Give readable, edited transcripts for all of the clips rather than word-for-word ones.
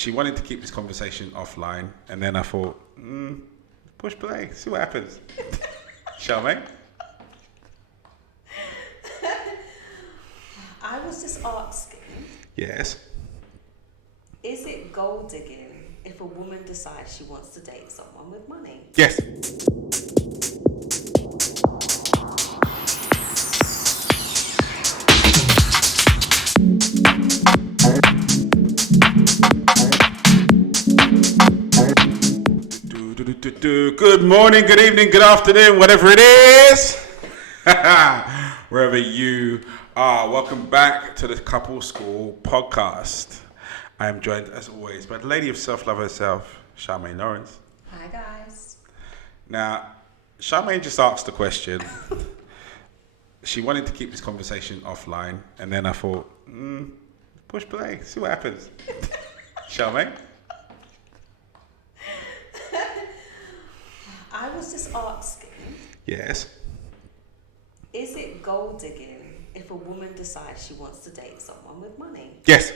she wanted to keep this conversation offline, and then I thought, push play, see what happens. Charmaine? I was just asking. Yes. Is it gold digging if a woman decides she wants to date someone with money? Yes. Good morning, good evening, good afternoon, whatever it is. Wherever you are, welcome back to the Couple School podcast. I am joined, as always, by the lady of self-love herself, Charmaine Lawrence. Hi, guys. Now, Charmaine just asked the question. She wanted to keep this conversation offline, and then I thought, push play, see what happens. Charmaine? I was just asking. Yes. Is it gold digging if a woman decides she wants to date someone with money? Yes.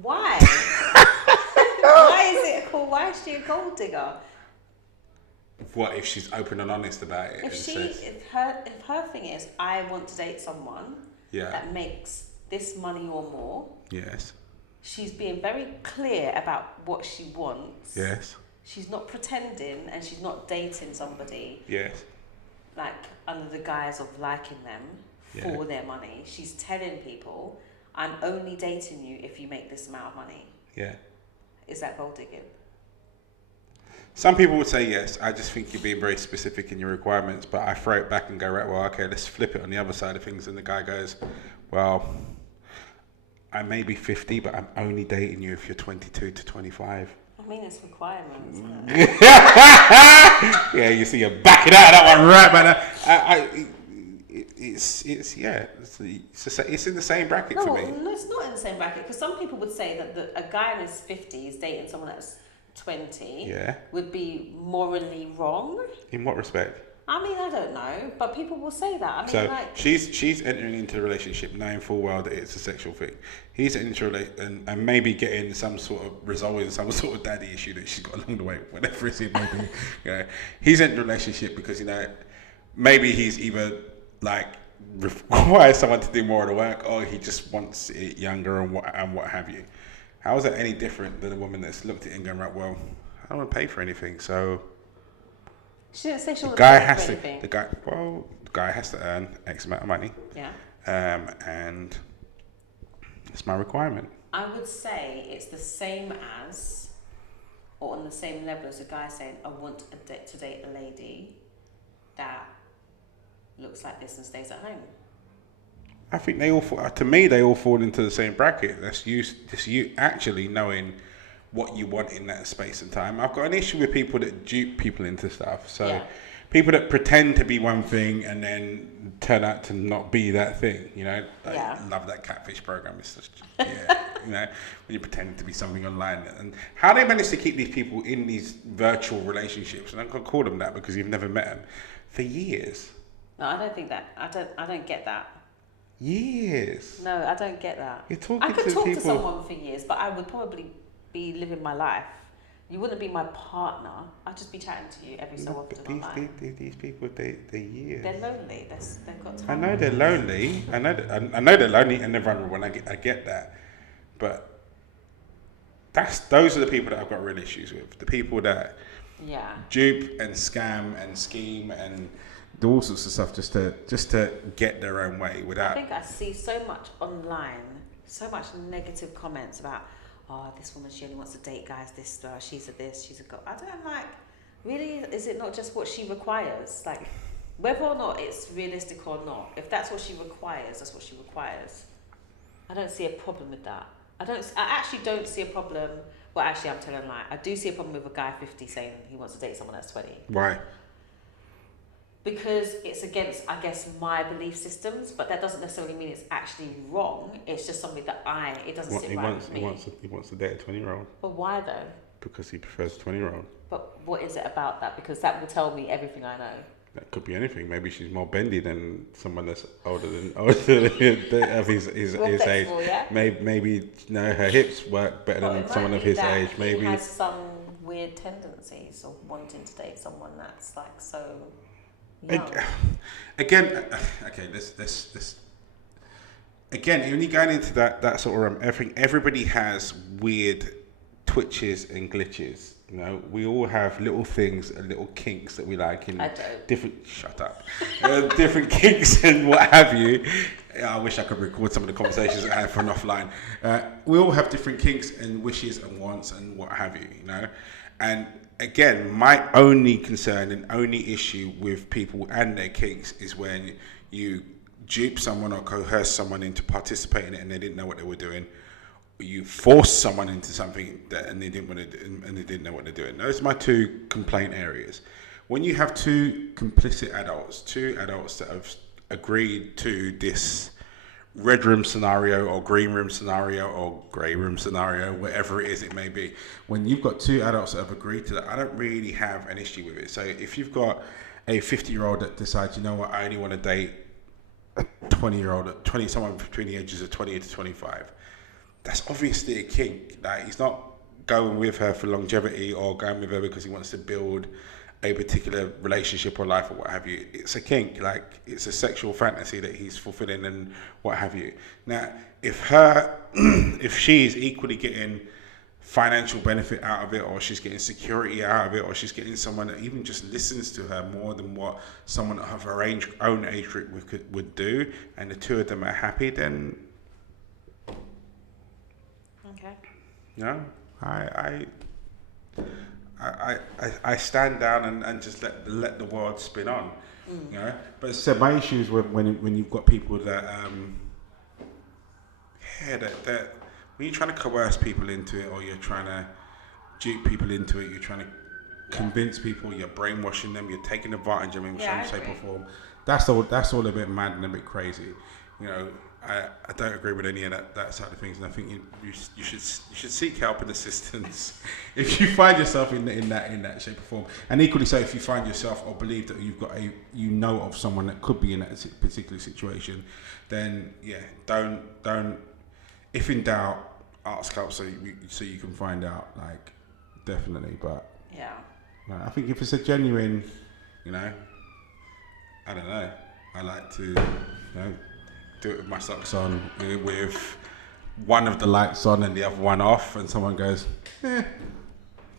Why? Why is she a gold digger? What if she's open and honest about it? If her thing is, I want to date someone that makes this money or more. Yes. She's being very clear about what she wants. Yes. She's not pretending, and she's not dating somebody. Yes. Like under the guise of liking them for their money. She's telling people, I'm only dating you if you make this amount of money. Yeah. Is that gold digging? Some people would say yes. I just think you're being very specific in your requirements, but I throw it back and go, right, well, okay, let's flip it on the other side of things. And the guy goes, well, I may be 50, but I'm only dating you if you're 22 to 25. I mean, it's requirements. Yeah, you see, you're backing out of that one right, man. It's in the same bracket for me. No, it's not in the same bracket, because some people would say that a guy in his 50s dating someone that's 20 would be morally wrong. In what respect? I mean, I don't know, but people will say that. I mean, so she's entering into a relationship knowing full well that it's a sexual thing. He's into and maybe getting some sort of resolving some sort of daddy issue that she's got along the way, whatever it may be. He's in a relationship because maybe he's either like requires someone to do more of the work, or he just wants it younger and what have you. How is that any different than a woman that's looked at it and going, right, well, I don't want to pay for anything, so. She didn't say she wanted to pay for anything. The guy has to earn X amount of money. Yeah. And it's my requirement. I would say it's the same as, or on the same level as a guy saying, I want to date a lady that looks like this and stays at home. I think they all fall into the same bracket. That's you actually knowing what you want in that space and time. I've got an issue with people that dupe people into stuff. So people that pretend to be one thing and then turn out to not be that thing, love that catfish program. It's just, when you pretend to be something online. And how they manage to keep these people in these virtual relationships, and I'm going to call them that because you've never met them, for years. No, I don't think that. I don't get that. Years. No, I don't get that. You're talking I could to talk people. to someone for years, but I would probably be living my life. You wouldn't be my partner. I'd just be chatting to you every so often online. These people, they're years. They're lonely. They've got time. I know they're lonely. I know they're lonely and they're vulnerable. And I get that, but those are the people that I've got real issues with. The people that dupe and scam and scheme and do all sorts of stuff just to get their own way without. I think I see so much online, so much negative comments about, oh, this woman, she only wants to date guys this, she's a this, she's a girl. I don't like, really, is it not just what she requires? Like, whether or not it's realistic or not, if that's what she requires, that's what she requires. I don't see a problem with that. I actually don't see a problem. Well, actually, I'm telling a lie. I do see a problem with a guy 50 saying he wants to date someone that's 20. Why? Because it's against, I guess, my belief systems, but that doesn't necessarily mean it's actually wrong. It's just something that it doesn't sit right with me. He wants to date a 20-year-old. But why though? Because he prefers a 20-year-old. But what is it about that? Because that will tell me everything I know. That could be anything. Maybe she's more bendy than someone that's older than of his age. Yeah? Maybe her hips work better than someone of his age. Maybe he has some weird tendencies of wanting to date someone that's like so young. Again, okay. Let's again. When you're going into that sort of realm, everybody has weird twitches and glitches. You know, we all have little things and little kinks that we like in different. Shut up. Different kinks and what have you. I wish I could record some of the conversations I had from offline. We all have different kinks and wishes and wants and what have you. You know, and again, my only concern and only issue with people and their kinks is when you dupe someone or coerce someone into participating in it and they didn't know what they were doing. You force someone into something and they didn't want to, and they didn't know what they're doing. Those are my two complaint areas. When you have two complicit adults, two adults that have agreed to this red room scenario or green room scenario or grey room scenario, whatever it is it may be. When you've got two adults that have agreed to that, I don't really have an issue with it. So if you've got a 50-year-old that decides, you know what, I only want to date a 20-year-old, someone between the ages of 20 to 25. That's obviously a kink. Like, he's not going with her for longevity or going with her because he wants to build a particular relationship or life or what have you. It's a kink. Like, it's a sexual fantasy that he's fulfilling and what have you. Now, if she's equally getting financial benefit out of it, or she's getting security out of it, or she's getting someone that even just listens to her more than what someone of her own age group would do, and the two of them are happy, then no, I stand down and just let the world spin on, you know. But as I said, my issue is when you've got people that that when you're trying to coerce people into it, or you're trying to dupe people into it, you're trying to convince people, you're brainwashing them, you're taking advantage of them in some shape or form. That's all a bit mad and a bit crazy, you know. I don't agree with any of that side of things, and I think you should seek help and assistance if you find yourself in that shape or form. And equally so, if you find yourself or believe that you've got of someone that could be in that particular situation, then yeah, don't. If in doubt, ask help so you can find out. Like, definitely, but yeah, I think if it's a genuine, you know, I don't know. I like to, you know, do it with my socks on, with one of the lights on and the other one off, and someone goes,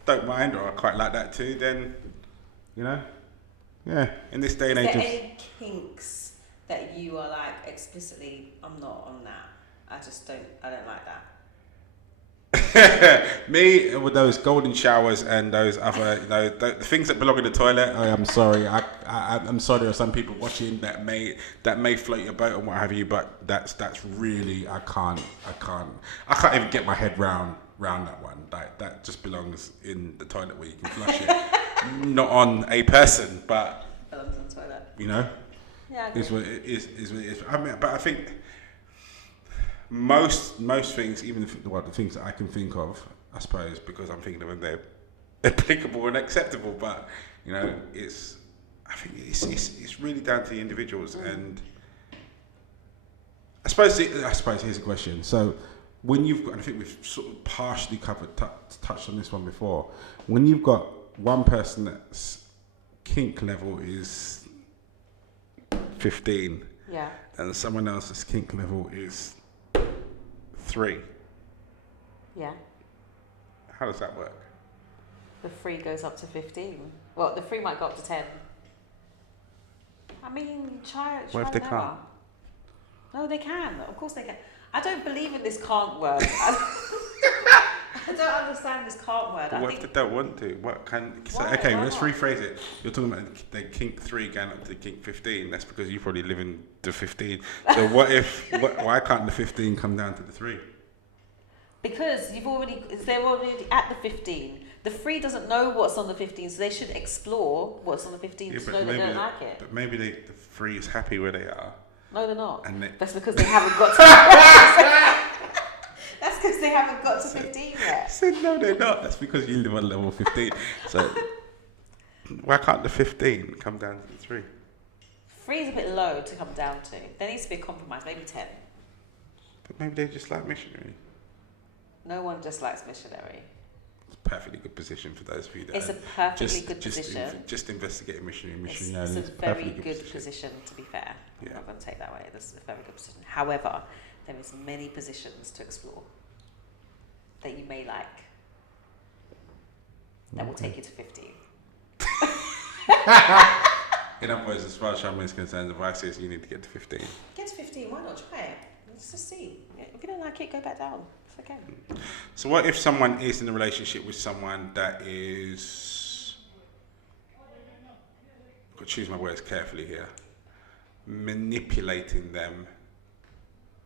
don't mind, or I quite like that too, then, you know, yeah, in this day and age. Is there any kinks that you are like explicitly, I'm not on that, I don't like that? Me, with those golden showers and those other, you know, the things that belong in the toilet. I'm sorry. I'm sorry. There are some people watching that may float your boat and what have you, but that's really I can't even get my head round that one. Like, that just belongs in the toilet where you can flush it, not on a person, but belongs in the toilet. You know, yeah, is what it is. I mean, but I think most things, even the things that I can think of, I suppose, because I'm thinking of them, they're applicable and acceptable. But you know, I think it's really down to the individuals. And I suppose here's a question. So when you've got, and I think we've sort of partially touched on this one before, when you've got one person that's kink level is 15, yeah, and someone else's kink level is 3. Yeah. How does that work? The 3 goes up to 15. Well, the 3 might go up to 10. I mean, try what if they can't? No, they can. Of course they can. I don't believe in this can't word. I don't understand this can't word. But what if they don't want to? What can? So, okay, let's rephrase it. You're talking about the kink 3 going up to kink 15. That's because you probably live in the 15. So why can't the 15 come down to the 3? Because they're already at the 15. The 3 doesn't know what's on the 15, so they should explore what's on the 15 to know they don't like it. But maybe the 3 is happy where they are. No, they're not. And that's because they haven't got to. That's because they haven't got to 15 yet. I said no, they're not. That's because you live on level 15. So Why can't the 15 come down to the 3? 3 is a bit low to come down to. There needs to be a compromise, maybe 10. But maybe they just like missionary. No one just likes missionary. It's a perfectly good position for those of you that It's a perfectly good position. Just investigating missionary. It's a very good position, to be fair. I'm not going to take that away. This is a very good position. However, there is many positions to explore that you may like that will take you to 15. In other words, as far as Charmaine is concerned, the advice is you need to get to 15. Get to 15, why not? Try it. Let's just see. If you don't like it, go back down. It's okay. So what if someone is in a relationship with someone that is... I've got to choose my words carefully here. Manipulating them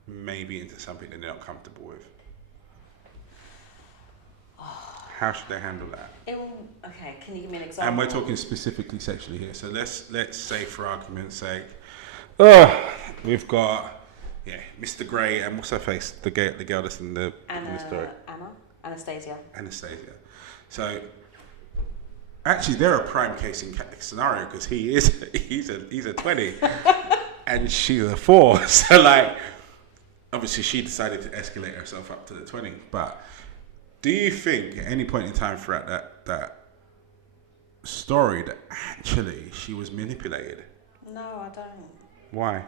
maybe into something that they're not comfortable with. How should they handle that? Okay, can you give me an example? And we're talking specifically sexually here. So let's say, for argument's sake, we've got Mr. Grey and what's her face, the girl that's in the story. Anastasia. So actually, they're a prime case in scenario because he's a 20 and she's a 4. So like, obviously, she decided to escalate herself up to the 20, but. Do you think at any point in time throughout that story that actually she was manipulated? No, I don't. Why?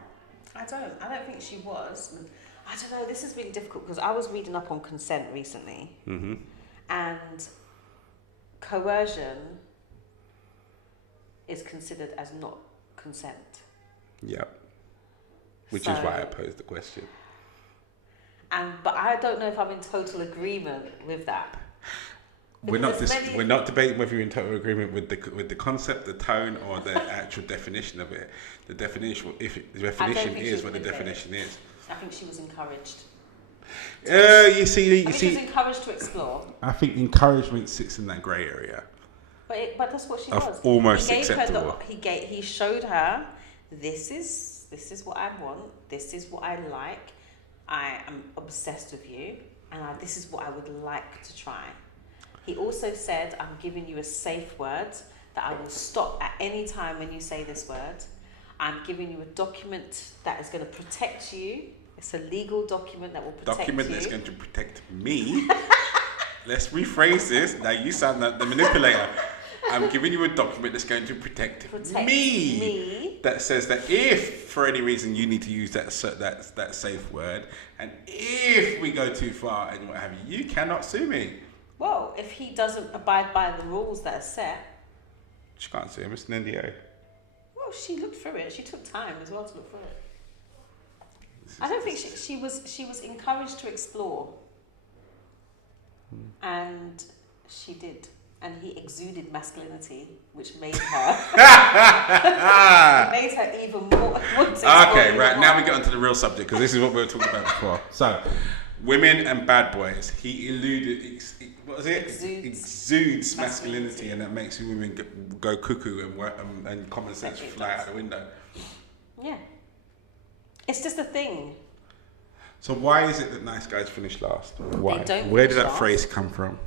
I don't think she was. I don't know. This is really difficult because I was reading up on consent recently, and coercion is considered as not consent. Yep. Which is why I posed the question. But I don't know if I'm in total agreement with that. We're not debating whether you're in total agreement with the concept, the tone, or the actual definition of it. The definition, the definition is what the definition is. I think she was encouraged. You see, she was encouraged to explore. I think encouragement sits in that grey area. But that's what she was. Almost acceptable. He showed her, this is what I want. This is what I like. I am obsessed with you, and this is what I would like to try. He also said, I'm giving you a safe word that I will stop at any time when you say this word. I'm giving you a document that is going to protect you. It's a legal document that will protect you. Document that's going to protect me? Let's rephrase this. Now you sound like the manipulator. I'm giving you a document that's going to protect me. That says that if, for any reason, you need to use that safe word, and if we go too far and what have you, you cannot sue me. Well, if he doesn't abide by the rules that are set, she can't sue him. It's an NDA. Well, she looked through it. She took time as well to look through it. I don't think she was encouraged to explore, and she did. And he exuded masculinity, which made her even more. Okay, right now we get onto the real subject because this is what we were talking about before. So, women and bad boys. He exudes masculinity, and that makes women go cuckoo and common sense fly out the window. Yeah, it's just a thing. So why is it that nice guys finish last? Why? Where did that phrase come from?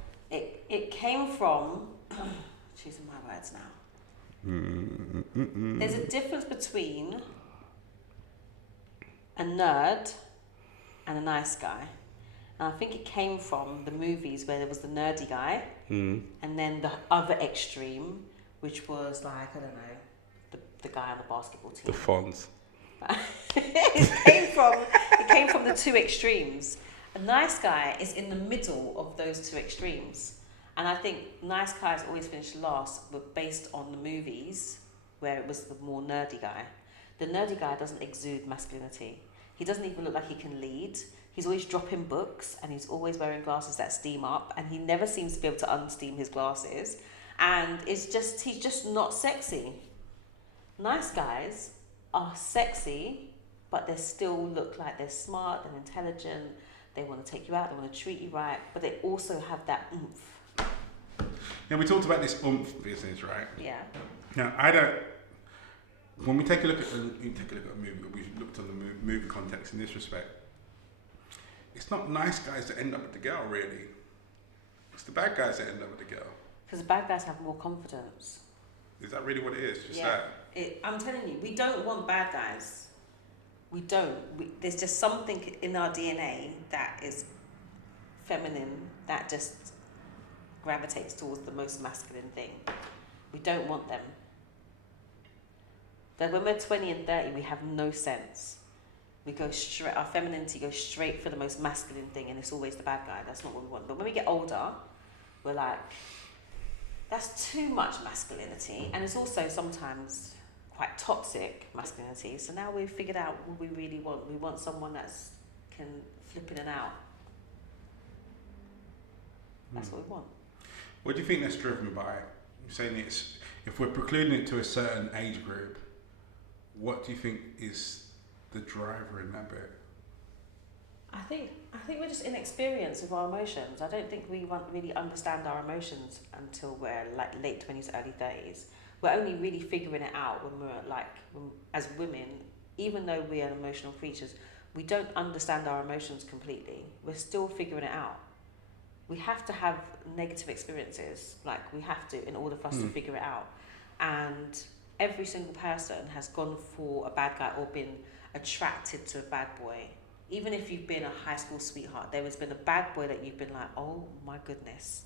It came from, choosing my words now. There's a difference between a nerd and a nice guy. And I think it came from the movies where there was the nerdy guy, and then the other extreme, which was like, I don't know, the guy on the basketball team. The Fonz. It came from the two extremes. A nice guy is in the middle of those two extremes. And I think nice guys always finish last, but based on the movies where it was the more nerdy guy. The nerdy guy doesn't exude masculinity. He doesn't even look like he can lead. He's always dropping books, and he's always wearing glasses that steam up, and he never seems to be able to unsteam his glasses. And he's just not sexy. Nice guys are sexy, but they still look like they're smart and intelligent. They want to take you out, they want to treat you right, but they also have that oomph. Yeah, we talked about this oomph business, right? Yeah. Now, when we take a look at a movie, we've looked on the movie context in this respect. It's not nice guys that end up with the girl, really. It's the bad guys that end up with the girl. Because the bad guys have more confidence. Is that really what it is? Just Yeah. that? I'm telling you, we don't want bad guys. We don't. There's just something in our DNA that is feminine that just gravitates towards the most masculine thing. We don't want them. But when we're 20 and 30, we have no sense. We go straight, our femininity goes straight for the most masculine thing, and it's always the bad guy. That's not what we want. But when we get older, we're like, that's too much masculinity, and it's also sometimes quite toxic masculinity. So now we've figured out what we really want. We want someone that's can flip in and out. That's what we want. What do you think that's driven by? You're saying it's, if we're precluding it to a certain age group, what do you think is the driver in that bit? I think we're just inexperienced with our emotions. I don't think we really understand our emotions until we're like late 20s, early 30s. We're only really figuring it out when we're like, as women, even though we are emotional creatures, we don't understand our emotions completely. We're still figuring it out. We have to have negative experiences, like we have to, in order for us to figure it out. And every single person has gone for a bad guy or been attracted to a bad boy. Even if you've been a high school sweetheart, there has been a bad boy that you've been like, oh my goodness,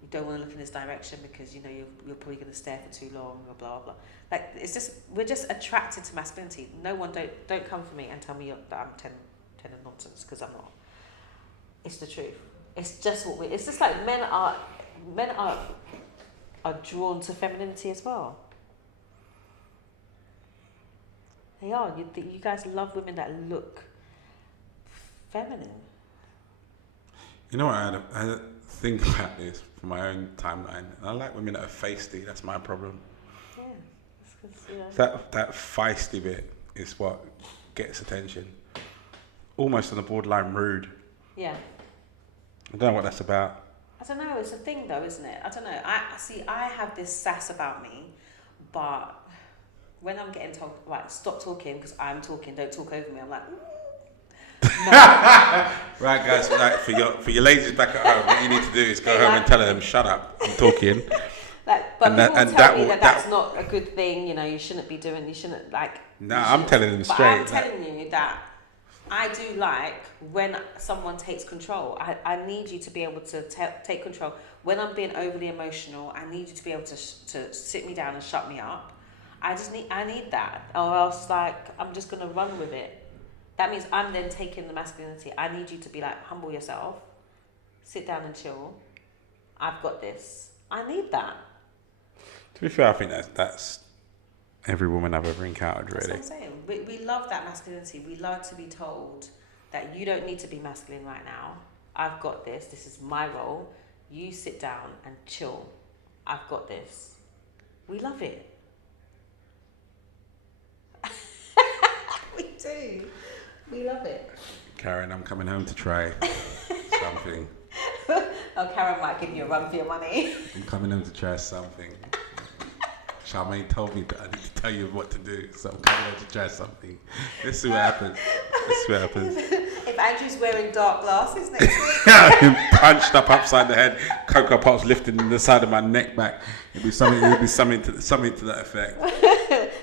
you don't want to look in this direction because you know you're probably going to stare for too long or blah blah. Like it's just, we're just attracted to masculinity. No one, don't come for me and tell me that I'm 10 of nonsense, because I'm not. It's the truth. It's just what it's just like men are drawn to femininity as well. They are. You guys love women that look feminine. You know what? I had to think about this for my own timeline. I like women that are feisty. That's my problem. Yeah, that's 'cause, you know. That feisty bit is what gets attention. Almost on the borderline rude. Yeah. I don't know what that's about. I don't know. It's a thing, though, isn't it? I don't know. I have this sass about me, but when I'm getting told, right, stop talking because I'm talking, don't talk over me, I'm like, no. Right, guys. Like for your ladies back at home, what you need to do is go home and tell them, "Shut up, I'm talking." Like, but people tell me that's not a good thing. You know, you shouldn't be doing. You shouldn't like. No, I'm telling them straight. But I'm telling you that I do like when someone takes control. I need you to be able to take control. When I'm being overly emotional, I need you to be able to sit me down and shut me up. I need that, or else like I'm just gonna run with it. That means I'm then taking the masculinity. I need you to be like, humble yourself, sit down and chill. I've got this. I need that. To be fair, I think that's every woman I've ever encountered, really. That's what I'm saying. We love that masculinity. We love to be told that you don't need to be masculine right now. I've got this. This is my role. You sit down and chill. I've got this. We love it. We do. We love it. Karen, I'm coming home to try something. Oh, Karen might give you a run for your money. I'm coming home to try something. Charmaine told me that I need to tell you what to do, so I'm coming home to try something. Let's see what happens. If Andrew's wearing dark glasses next week. I'm punched up upside the head, Cocoa Pops lifting the side of my neck back. It'll be something to that effect.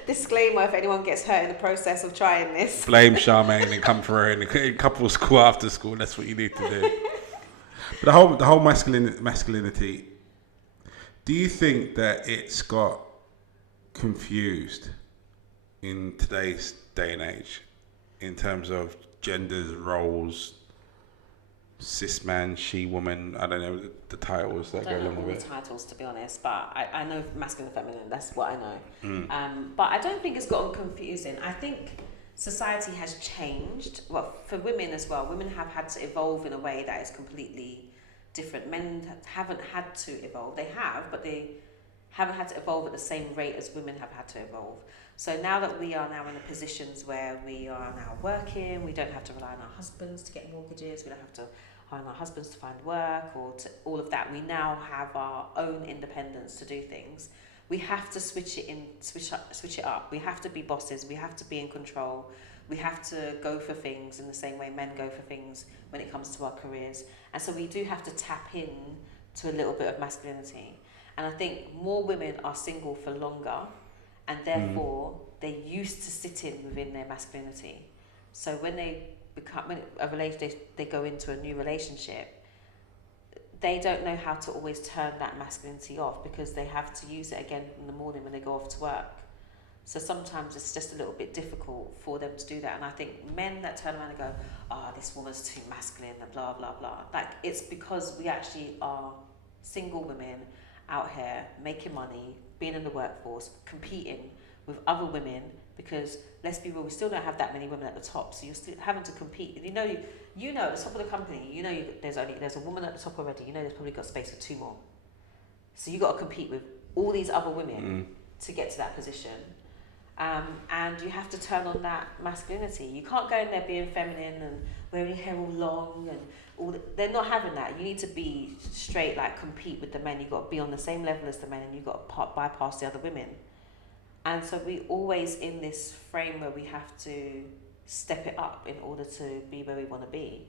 Disclaimer: if anyone gets hurt in the process of trying this, blame Charmaine and come for her in a couple school after school. That's what you need to do. But the whole masculinity. Do you think that it's got confused in today's day and age in terms of genders, roles, cis man, she woman? I don't know the titles that go along with it. I don't know all the titles, to be honest, but I know masculine and feminine. That's what I know. But I don't think it's gotten confusing. I think society has changed. Well, for women as well. Women have had to evolve in a way that is completely different. Men haven't had to evolve. They have, but they haven't had to evolve at the same rate as women have had to evolve. So now that we are now in the positions where we are now working, we don't have to rely on our husbands to get mortgages, we don't have to rely on our husbands to find work or to all of that. We now have our own independence to do things. We have to switch it up. We have to be bosses. We have to be in control. We have to go for things in the same way men go for things when it comes to our careers. And so we do have to tap in to a little bit of masculinity. And I think more women are single for longer, and therefore they're used to sitting within their masculinity. So when they they go into a new relationship, they don't know how to always turn that masculinity off, because they have to use it again in the morning when they go off to work. So sometimes it's just a little bit difficult for them to do that. And I think men that turn around and go, this woman's too masculine and blah, blah, blah. Like, it's because we actually are single women out here making money, being in the workforce, competing with other women, because let's be real, we still don't have that many women at the top. So you're still having to compete. You know, at the top of the company, there's a woman at the top already. There's probably got space for 2 more. So you got to compete with all these other women to get to that position. And you have to turn on that masculinity. You can't go in there being feminine and wearing your hair all long and all they're not having that. You need to be straight, like compete with the men. You've got to be on the same level as the men, and you've got to bypass the other women. And so we always in this frame where we have to step it up in order to be where we want to be.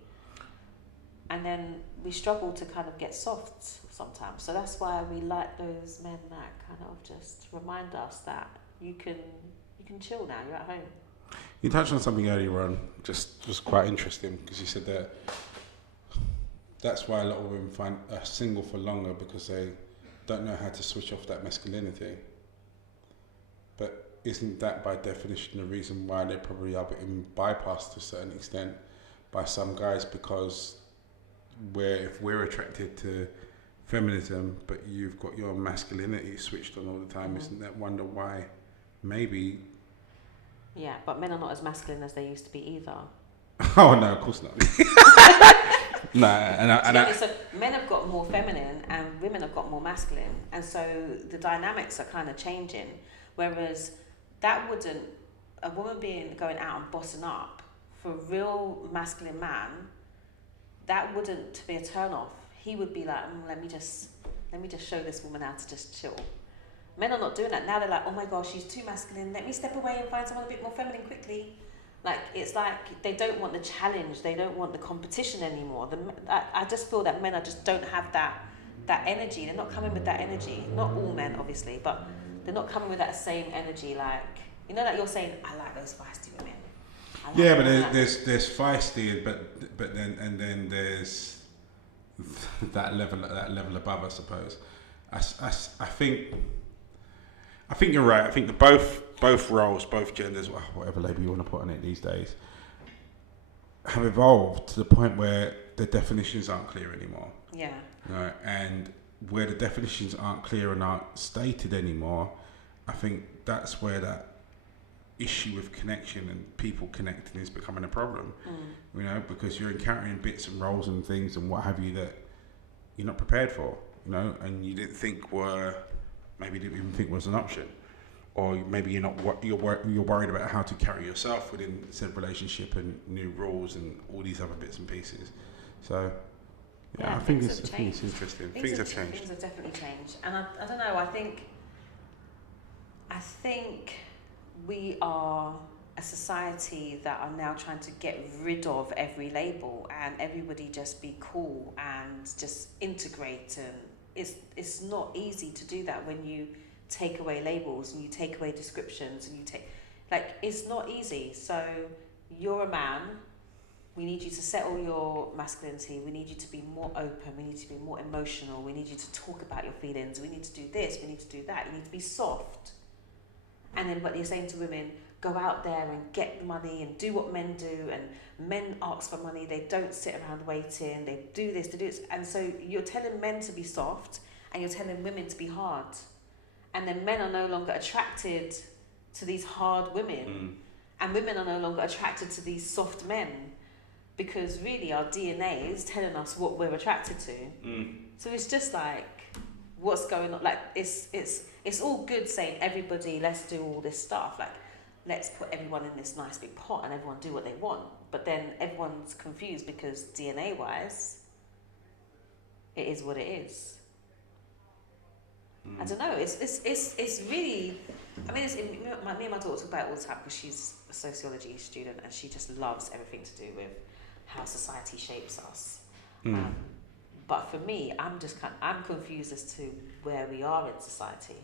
And then we struggle to kind of get soft sometimes. So that's why we like those men that kind of just remind us that you can chill now, you're at home. You touched on something earlier on, just quite interesting, because you said that that's why a lot of women are single for longer, because they don't know how to switch off that masculinity. But isn't that by definition the reason why they probably are being bypassed to a certain extent by some guys? Because if we're attracted to feminism, but you've got your masculinity switched on all the time, isn't that wonder why maybe? Yeah, but men are not as masculine as they used to be either. Oh no, of course not. No, so men have got more feminine and women have got more masculine, and so the dynamics are kind of changing. Whereas a woman going out and bossing up for a real masculine man, that wouldn't be a turn off. He would be like, let me just show this woman how to just chill. Men are not doing that. Now they're like, oh my gosh, she's too masculine. Let me step away and find someone a bit more feminine quickly. Like, it's like they don't want the challenge. They don't want the competition anymore. I just feel that men don't have that energy. They're not coming with that energy. Not all men, obviously, but they're not coming with that same energy. Like, like you're saying, I like those feisty women. Yeah, but there's feisty, but then there's that level above, I suppose. I think you're right. I think that both roles, both genders, whatever label you want to put on it these days, have evolved to the point where the definitions aren't clear anymore. Yeah. And where the definitions aren't clear and aren't stated anymore, I think that's where that issue with connection and people connecting is becoming a problem. Because you're encountering bits and roles and things and what have you that you're not prepared for, and you didn't even think was an option, or maybe you're worried about how to carry yourself within said relationship and new rules and all these other bits and pieces. So I think it's interesting. Things have changed. Things have definitely changed, and I don't know. I think we are a society that are now trying to get rid of every label and everybody just be cool and just integrate. And it's not easy to do that when you take away labels and you take away descriptions and it's not easy. So you're a man. We need you to settle your masculinity. We need you to be more open. We need to be more emotional. We need you to talk about your feelings. We need to do this. We need to do that. You need to be soft. And then, but you're saying to women, go out there and get the money and do what men do. And men ask for money. They don't sit around waiting. They do this, they do this. And so you're telling men to be soft and you're telling women to be hard. And then men are no longer attracted to these hard women. And women are no longer attracted to these soft men. Because really our DNA is telling us what we're attracted to. So it's just like, what's going on? Like, it's all good saying, everybody, let's do all this stuff. Like, let's put everyone in this nice big pot and everyone do what they want. But then everyone's confused because DNA-wise, it is what it is. I don't know. It's really. I mean, me and my daughter talk about it all the time because she's a sociology student and she just loves everything to do with how society shapes us. But for me, I'm confused as to where we are in society.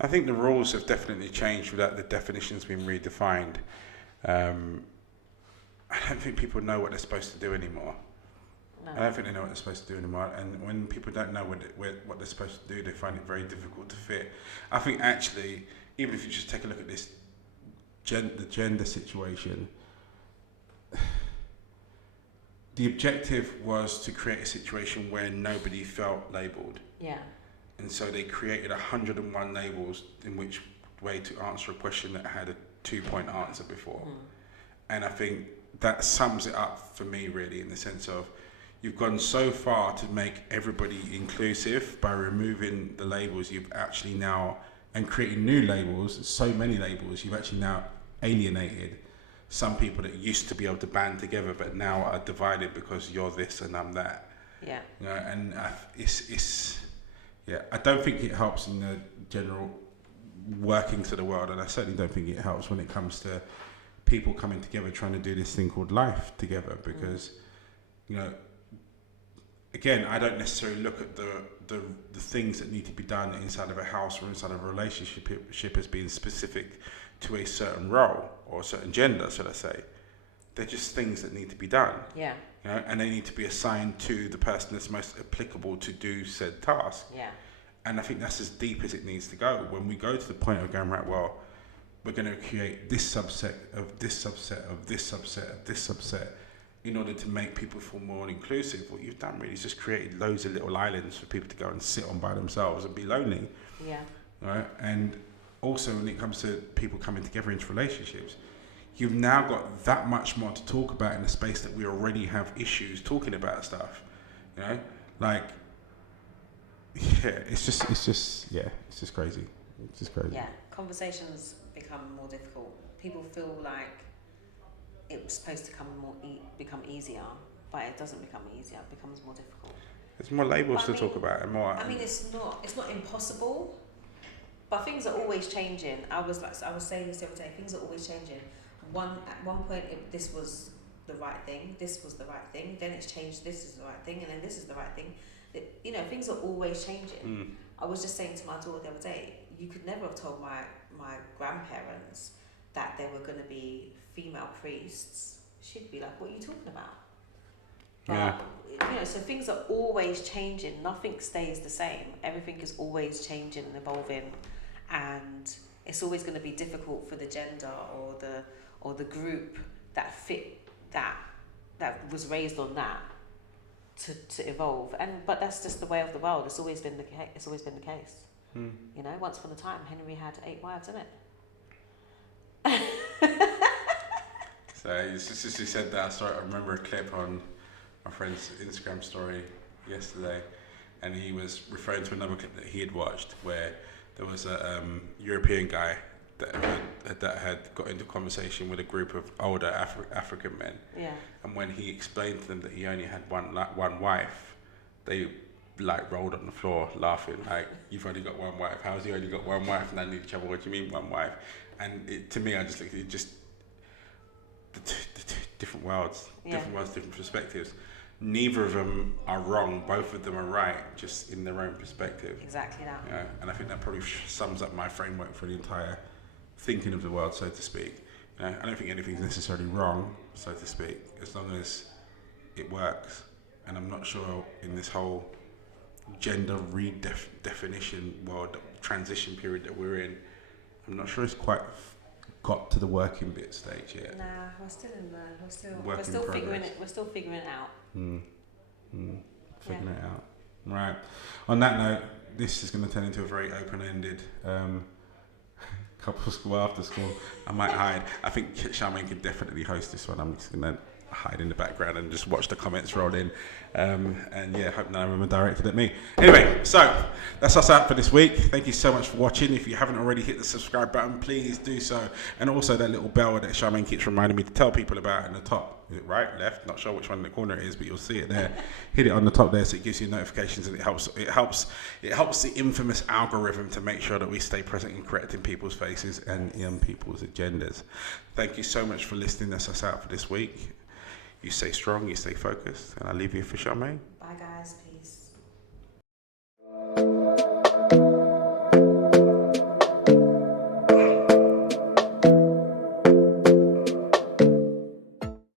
I think the rules have definitely changed without the definitions being redefined. I don't think people know what they're supposed to do anymore. No. I don't think they know what they're supposed to do anymore. And when people don't know what they're supposed to do, they find it very difficult to fit. I think actually, even if you just take a look at this the gender situation, the objective was to create a situation where nobody felt labelled. Yeah. And so they created 101 labels in which way to answer a question that had a 2-point answer before. And I think that sums it up for me, really, in the sense of you've gone so far to make everybody inclusive by removing the labels. You've actually now, and creating new labels, so many labels, you've actually now alienated some people that used to be able to band together but now are divided because you're this and I'm that. Yeah. You know, and I don't think it helps in the general workings of the world, and I certainly don't think it helps when it comes to people coming together trying to do this thing called life together, because you know, again, I don't necessarily look at the things that need to be done inside of a house or inside of a relationship as being specific to a certain role or a certain gender, should I say. They're just things that need to be done. Yeah. You know, and they need to be assigned to the person that's most applicable to do said task. Yeah. And I think that's as deep as it needs to go. When we go to the point of going, right, well, we're going to create this subset of this subset of this subset of this subset in order to make people feel more inclusive. What you've done really is just created loads of little islands for people to go and sit on by themselves and be lonely. Yeah. Right? And also when it comes to people coming together into relationships, you've now got that much more to talk about in the space that we already have issues talking about stuff. You know? Like, yeah, it's just crazy. It's just crazy. Yeah. Conversations become more difficult. People feel like it was supposed to become easier, but it doesn't become easier. It becomes more difficult. There's more labels to talk about and more. I mean, it's not impossible, but things are always changing. I was saying this the other day. Things are always changing. At one point, this was the right thing. This was the right thing. Then it's changed. This is the right thing, and then this is the right thing. Things are always changing. I was just saying to my daughter the other day, you could never have told my grandparents that there were going to be female priests. She'd be like, what are you talking about? But, so things are always changing. Nothing stays the same. Everything is always changing and evolving, and it's always going to be difficult for the gender or the group that fit that was raised on that to evolve. But that's just the way of the world. It's always been the case. You know, once upon a time, Henry had 8 wives, isn't it? So since you said that, I remember a clip on my friend's Instagram story yesterday, and he was referring to another clip that he had watched where there was a European guy that had got into conversation with a group of older African men. Yeah. And when he explained to them that he only had one wife, they rolled on the floor laughing, like, you've only got one wife. How's he only got one wife and I need each other? What do you mean one wife? And to me, I just looked at it, just the different worlds, different perspectives. Neither of them are wrong. Both of them are right, just in their own perspective. Exactly that. Yeah, and I think that probably sums up my framework for the entire thinking of the world, so to speak. I don't think anything's necessarily wrong, so to speak, as long as it works. And I'm not sure in this whole gender redefinition world, transition period that we're in, I'm not sure it's quite got to the working bit stage yet. Nah, we're still in there. We're still figuring it. We're still figuring it out. Figuring it out. Right. On that note, this is going to turn into a very open-ended couple school after school. I might hide. I think Charmaine could definitely host this one. I'm just going to hide in the background and just watch the comments roll in. And yeah, hope none of them are directed at me. Anyway, so that's us out for this week. Thank you so much for watching. If you haven't already hit the subscribe button, please do so. And also that little bell that Charmaine keeps reminding me to tell people about in the top. Is it right, left? Not sure which one in the corner it is, but you'll see it there. Hit it on the top there so it gives you notifications, and it helps the infamous algorithm to make sure that we stay present and correct in people's faces and in people's agendas. Thank you so much for listening. That's us out for this week. You stay strong, you stay focused, and I leave you for Charmaine. Bye. Bye guys. Peace.